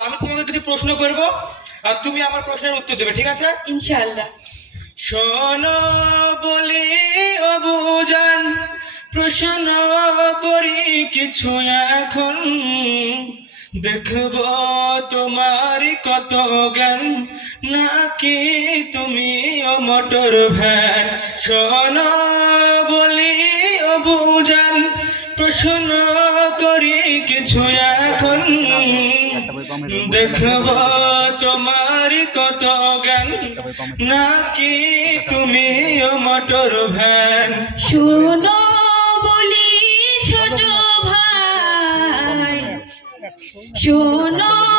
আমি তোমাকে কিছু প্রশ্ন করব আর তুমি আমার প্রশ্নের উত্তর দেবে ঠিক আছে? ইনশাআল্লাহ। শোনো বলি অবুজান প্রশ্ন করি কিছু এখন। দেখব তোমার কত জ্ঞান নাকি তুমি ও মোটর ভ্যান। শোনো বলি অবুজান প্রশ্ন করি কিছু এখন। দেখব তোমার কত জ্ঞান। নাকি তুমি মটর ভ্যান? শুনো বলি ছোট ভাই। শোনো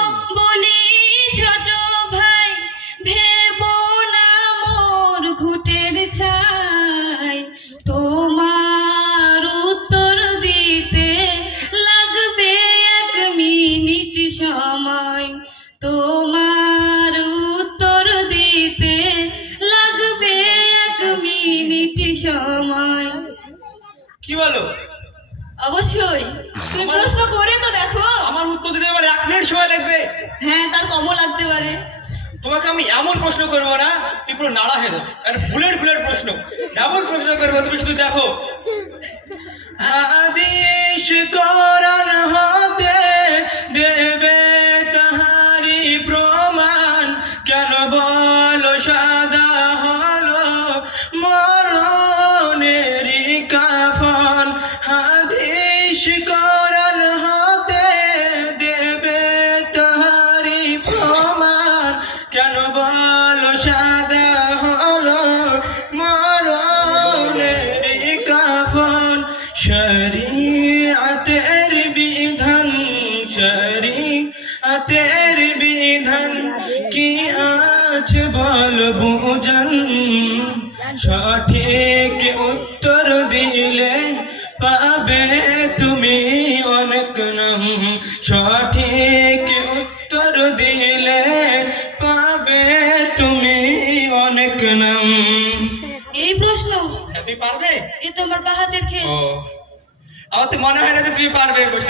সময় তোমার উত্তর দিতে লাগবে এক মিনিট সময়। কি বলো? অবশ্যই। তুমি প্রশ্ন করে তো দেখো। আমার উত্তর দিতে আমার এক মিনিট সময় লাগবে। হ্যাঁ তার কমও লাগতে পারে। তোমাকে আমি এমন প্রশ্ন করব না তুই পুরো নাড়া হয়ে যাবে। আর বুলেট বুলেট প্রশ্ন। এমন প্রশ্ন করব তুমি শুধু দেখো। আদেশ করার হতে শরীয়তের বিধান কি আছে বল বুঝন সঠিক উত্তর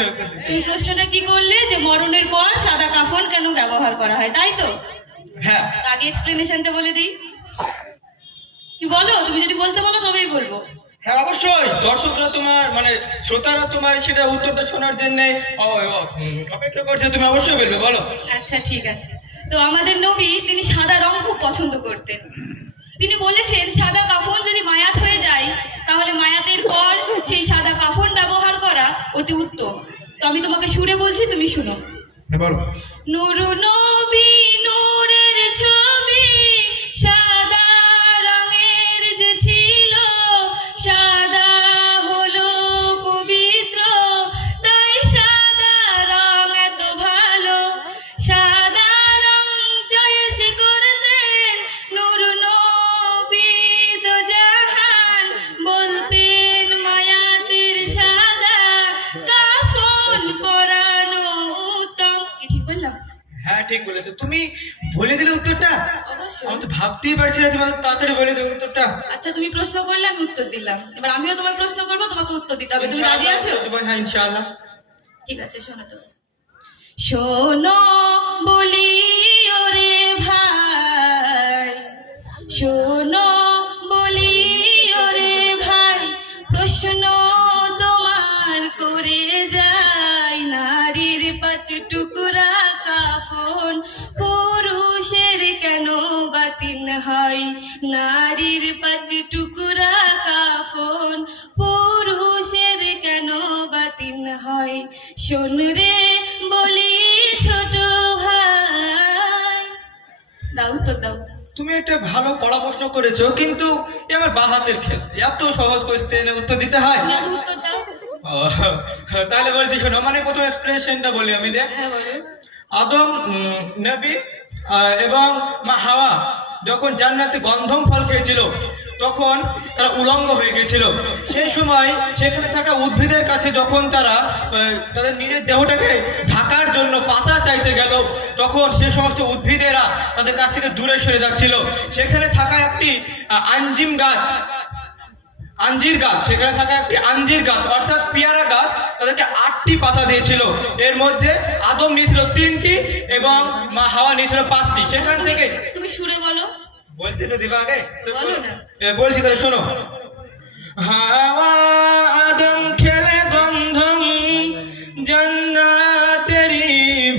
উত্তর দিতে এই প্রশ্নটা কি করলে? যে মরণের পর সাদা কাফন কেন ব্যবহার করা হয় তাই তো? হ্যাঁ। আগে এক্সপ্লেনেশনটা বলে দিই। কি বলো? তুমি যদি বলতে বলো তবেই বলব। হ্যাঁ অবশ্যই। দর্শকরা তোমার মানে শ্রোতারা তোমার সেটা উত্তরটা শোনার জন্য অপেক্ষা করছে তুমি অবশ্যই বলবে বলো। আচ্ছা ঠিক আছে। তো আমাদের নবী তিনি সাদা রং খুব পছন্দ করতেন। তিনি বলেছেন সাদা কাফন যদি মায়াত হয়ে যায় তাহলে মায়াতের পর সেই সাদা কাফন ব্যবহার করা অতি উত্তম। তো আমি তোমাকে সুরে বলছি তুমি শুনো। নুরু বলো নূর নবী নূরের ছবি ঠিক বলেছ। তুমি বলে দিলে উত্তরটা? আমি তো ভাবতেই পারছি না তুমি তাড়াতাড়ি বলে দেবো উত্তরটা। আচ্ছা তুমি প্রশ্ন করলে আমি উত্তর দিলাম। এবার আমিও তোমায় প্রশ্ন করব তোমাকে উত্তর দিতে হবে। তুমি রাজি আছো? হ্যাঁ ইনশাআল্লাহ। ঠিক আছে শোনো তো। শোনো বলি ওরে ভাই শোনো তুমি একটা ভালো কড়া প্রশ্ন করেছ কিন্তু এ আমার বা হাতের খেল। এত সহজ কোয়েশ্চেন উত্তর দিতে হয়? দাও। তাহলে বলছি শোনো মানে প্রথম এক্সপ্লেনেশনটা বলি আমি দেখ। হ্যাঁ আদম নবী এবং মা হাওয়া যখন জান্নাতে গন্ধম ফল খেয়েছিল তখন তারা উলঙ্গ হয়ে গেছিল সেই সময় সেখানে থাকা উদ্ভিদের কাছে যখন তারা তাদের নিজের দেহটাকে ঢাকার জন্য পাতা চাইতে গেল, তখন সে সমস্ত উদ্ভিদেরা তাদের কাছ থেকে দূরে সরে যাচ্ছিল। সেখানে থাকা একটি আঞ্জিম গাছ, আঞ্জির গাছ, সেখানে থাকা একটি আঞ্জির গাছ, অর্থাৎ পেয়ারা গাছ, তাদেরকে আটটি পাতা দিয়েছিল। এর মধ্যে আদম নিয়েছিল তিনটি এবং মা হাওয়া নিয়েছিল পাঁচটি। সেখান থেকে তুমি সুরে বলো। বলতে তো দিবা আগে? বলছি তাহলে শোনো। হাওয়া আদম খেলে গন্ধম জান্নাতেরি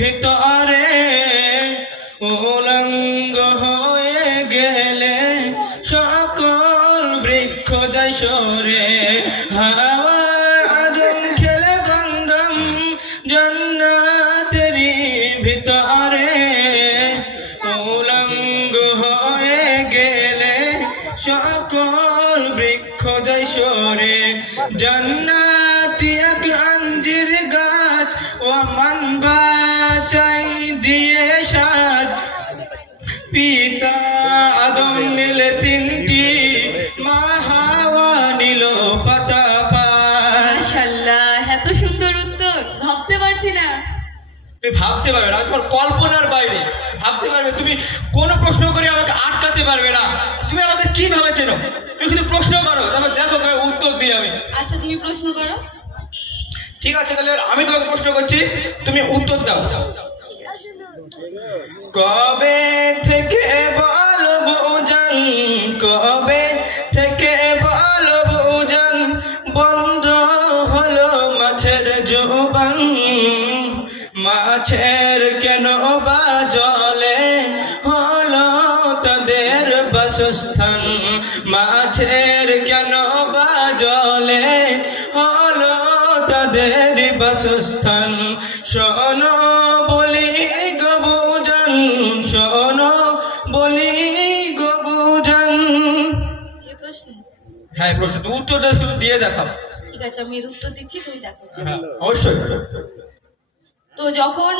ভিতরে উলঙ্গ হয়ে গেলে সকল বৃক্ষ যায় সরে। হাওয়া বৃক্ষ যায় সরে জান্নাতি এক আঞ্জির গাছ ও মান বাচাই দিয়ে সাজ। পিতা আদম নিলে তিনটি, মা হাওয়া নিল পাতা পাঁচ এত সুন্দর উত্তর, ভাবতে পারছি না। তুমি ভাবতে পারবে না তোমার কল্পনার বাইরে। ভাবতে পারবে তুমি কোনো প্রশ্ন করে আমাকে আটকাতে পারবে না। তুমি আমাকে কি ভাবেছেন তুমি শুধু প্রশ্ন করো তারপর দেখো উত্তর দিই আমি। আচ্ছা তুমি প্রশ্ন করো। ঠিক আছে তাহলে আমি তোমাকে প্রশ্ন করছি তুমি উত্তর দাও। কবে থেকে বলব জান কবে থেকে বাসস্থান। শোনো বলি গবুজন শোনো বলি গবুজন এই হ্যাঁ প্রশ্ন। তুমি উত্তরটা শুধু দিয়ে দেখাও। ঠিক আছে আমি এর উত্তর দিচ্ছি তুমি দেখো। হ্যাঁ অবশ্যই তো যখন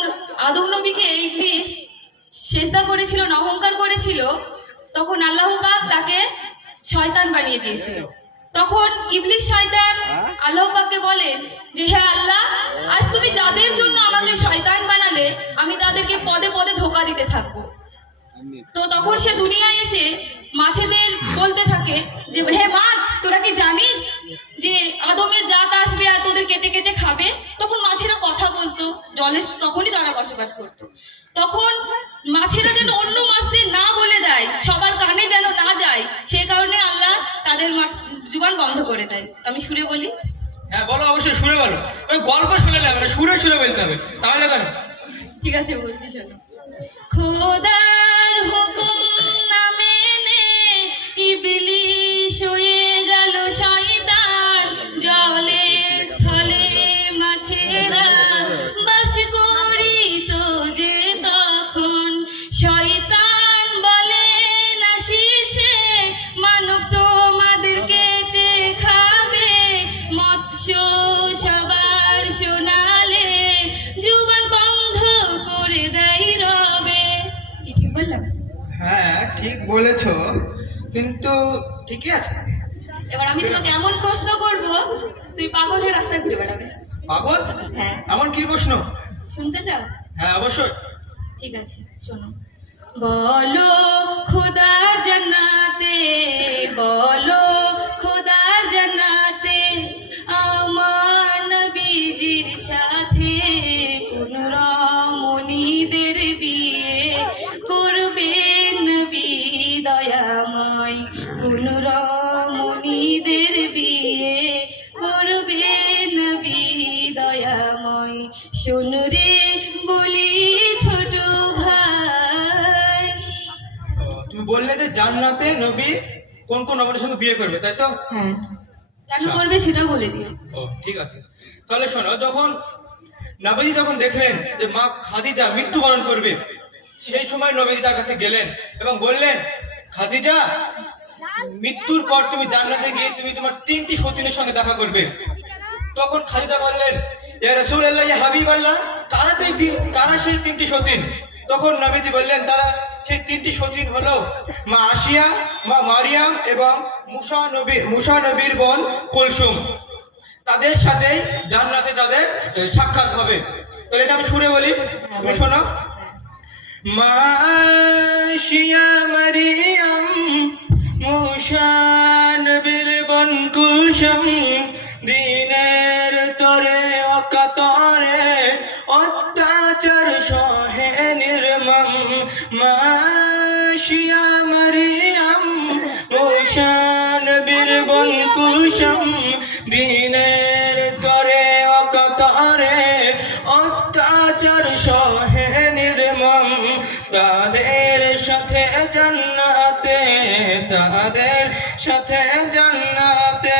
আদম নবীকে ইবলিশ সেজদা করেছিল অহংকার করেছিল তখন আল্লাহ পাক তাকে শয়তান বানিয়ে দিয়েছিল। তখন ইবলিশ শয়তান আল্লাহ পাককে বলেন যে হে আল্লাহ আজ তুমি যাদের জন্য আমাকে শয়তান বানালে আমি তাদেরকে পদে পদে ধোকা দিতে থাকব। তো তখন সে দুনিয়ায় এসে মাছেদের বলতে থাকে যে হে মাছ তোরা কি জানিস যে আদমের জাত আসবে আর তোদের কেটে কেটে খাবে? তখন মাছেরা কথা বলতো জলে তখনই তারা বসবাস করতো। তখন মাছেরা যেন অন্য মাছদের না বলে দেয় সবার কানে যেন না যায় সে কারণে আল্লাহ তাদের মাছ জুবান বন্ধ করে দেয়। তো আমি সুরে বলি? হ্যাঁ বলো অবশ্যই সুরে বলো। ওই গল্প শুনে নেবে না সুরে সুরে বলতে হবে। তাহলে কেন? ঠিক আছে বলছি শোনো। খোদার হুকুম কিন্তু ঠিকই আছে। এবার আমি তোমাকে এমন প্রশ্ন করব তুই পাগল হয়ে রাস্তায় ঘুরে বেড়াবে। পাগল? হ্যাঁ। এমন কি প্রশ্ন? শুনতে চাও? হ্যাঁ অবশ্যই। ঠিক আছে শোনো। বলো খোদার জান্নাতে বলো খোদার জান্নাতে আমার নবীজির সাথে কোন রমণীদের বিয়ে করবে নবী দয়াময় কোন রমণীদের বিয়ে করবে নবী দয়াময়। শোন রে বলি ছোট ভাই। তুমি বললে যে জান্নাতে নবী কোন কোন রমণীর সঙ্গে বিয়ে করবে তাই তো? হ্যাঁ। কেন। করবে সেটা বলে দিও। ও ঠিক আছে। তাহলে শোনো যখন নবীজি যখন দেখলেন যে মা খাদিজা মৃত্যুবরণ করবে সেই সময় নবীজি তার কাছে গেলেন এবং বললেন খাদিজা, মৃত্যুর পর তুমি জান্নাতে গিয়ে তুমি তোমার তিনটি সতীনের সঙ্গে দেখা করবে। তখন খাদিজা বললেন, ইয়া রাসূলুল্লাহ, ইয়া হাবিবাল্লাহ, কারা তো এই তিন, কারা সেই তিনটি সতীন? তখন নবীজি বললেন, তারা সেই তিনটি সতীন হলো মা আসিয়া মা মারিয়াম এবং মুসা নবী, মুসা নবীর বোন কুলসুম। তাদের সাথে জান্নাতে তাদের সাক্ষাৎ হবে। তাহলে এটা আমি সুরে বলি, তুমি শোনো। মা আসিয়া মারিয়াম মুসা বীরবন কুলুষম দিনের তরে অকাতরে অত্যাচার সাথে জান্নাতে, তাদের সাথে জান্নাতে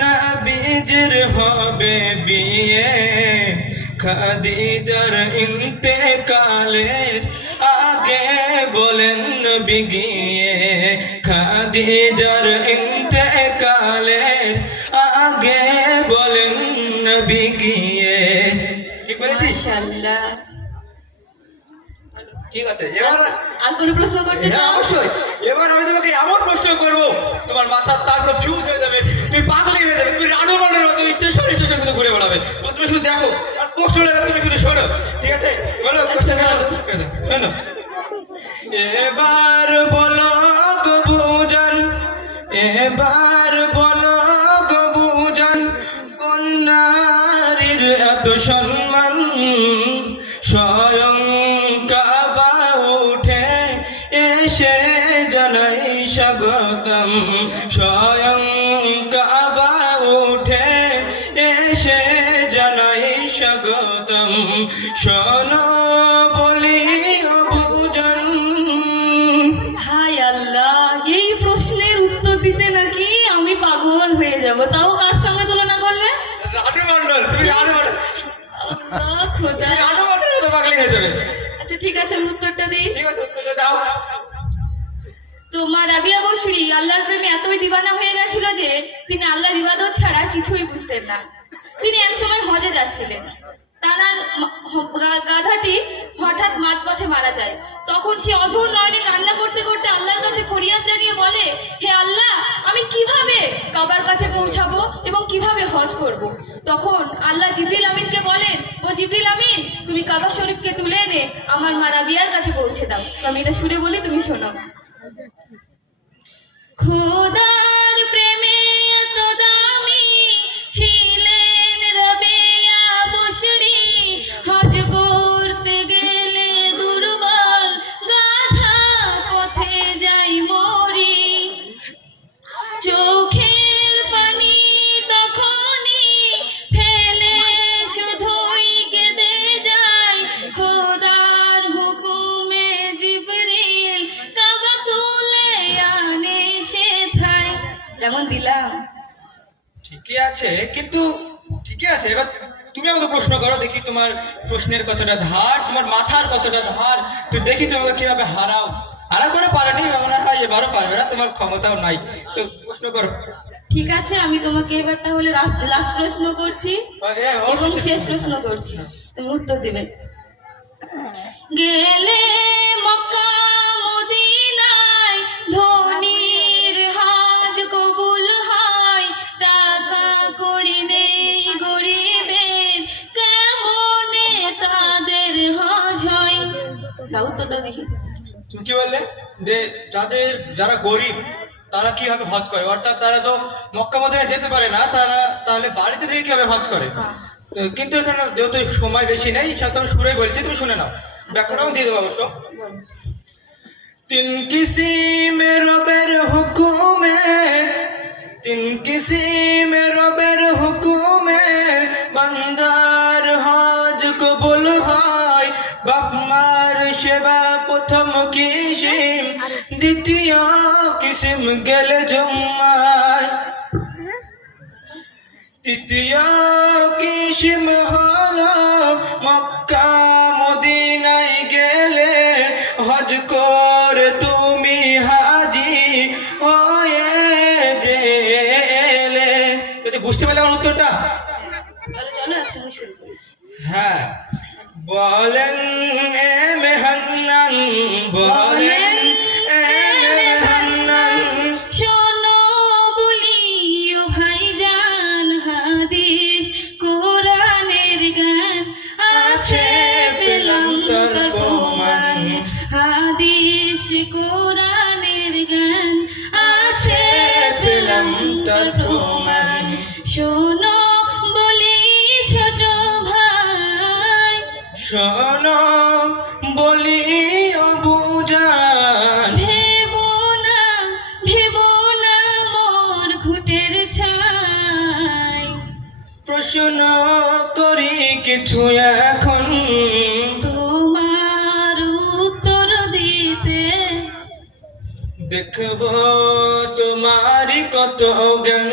নবীজির হবে বিয়ে। খাদিজার ইন্তেকালের আগে বলেন নবী গিয়ে। খাদিজার ইন্তেকালের আগে বলেন নবী গিয়ে। ঠিক বলেছিস? ঠিক আছে এবার আর কোনো প্রশ্ন করতে হ্যাঁ অবশ্যই। এবার আমি তোমাকে এমন প্রশ্ন করব তোমার মাথার তারপর ফিউজ হয়ে যাবে তুমি পাগলি হয়ে যাবে তুমি রানু রানের মতো স্টেশন স্টেশন শুধু ঘুরে বেড়াবে। তুমি শুধু দেখো আর প্রশ্ন নেবে তুমি শুধু শোনো ঠিক আছে? বলো কোশ্চেন শোনো। এবার বলো উঠে এসে জানাই স্বাগতম। স্বয়ং কাবা উঠে এসে জানাই স্বাগতম। শোনো আছে আমি উত্তরটা দিই ঠিক আছে উত্তরটা দাও। তো মা রাবিয়া বসুরি আল্লাহর প্রেমে এতই দিবানা হয়ে গেছিল যে তিনি আল্লাহর ইবাদত ছাড়া কিছুই বুঝতেন না। তিনি একসময় হজে যাচ্ছিলেন। তার গাধাটি হঠাৎ মাঝপথে মারা যায়। তখন সে অঝোর নয়নে কান্না করতে করতে আল্লাহর কাছে ফরিয়াদ জানিয়ে বলে হে আল্লাহ আমি কীভাবে কাবার কাছে পৌঁছাবো এবং কীভাবে হজ করব। তখন আল্লাহ জিবরিল আমিনকে বলেন ও জিবরিল আমিন, তুমি কাবা শরীফকে তুলে এনে আমার মা রাবিয়ার কাছে পৌঁছে দাও। আমি এটা শুনে বলি, তুমি শোনো। খোদার আছে কিন্তু ঠিকই আছে। এবার তুমি আমাকে প্রশ্ন করো দেখি তোমার প্রশ্নের কতটা ধার তোমার মাথার কতটা ধার। তো দেখি তোমাকে কীভাবে হারাও। পারেনি মনে হয় এবারও পারবে না তোমার ক্ষমতাও নাই। তো প্রশ্ন করো। ঠিক আছে আমি তোমাকে এবার তাহলে লাস্ট প্রশ্ন করছি। এবং শেষ প্রশ্ন করছি। তুমি উত্তর দেবে। গেলে কি বললে? যে যাদের যারা গরিব তারা কীভাবে হজ করে? অর্থাৎ তারা তো মক্কা মদিনায় যেতে পারে না তারা তাহলে বাড়িতে থেকে কীভাবে হজ করে? হ্যাঁ। কিন্তু এখানে যেহেতু সময় বেশি নেই সেটা আমি সুরে বলছি তুমি শুনে নাও। ব্যাকরণ দিয়ে দেবো অবশ্য। তিন কিসিমে রবের হুকুমে তিন কিসিমে রবের হুকুমে বান্দার হজ সেবা প্রথম কিসিম দ্বিতীয় কিসিম গেলে জুম্মায়? তৃতীয় কিসিম হলো মক্কা মদিনায় গেলে হজ করে তুমি হাজি হয়ে যদি বুঝতে পারলে আমার উত্তরটা? কিছু এখন। তোমার উত্তর দিতে দেখব তোমারই কত জ্ঞান।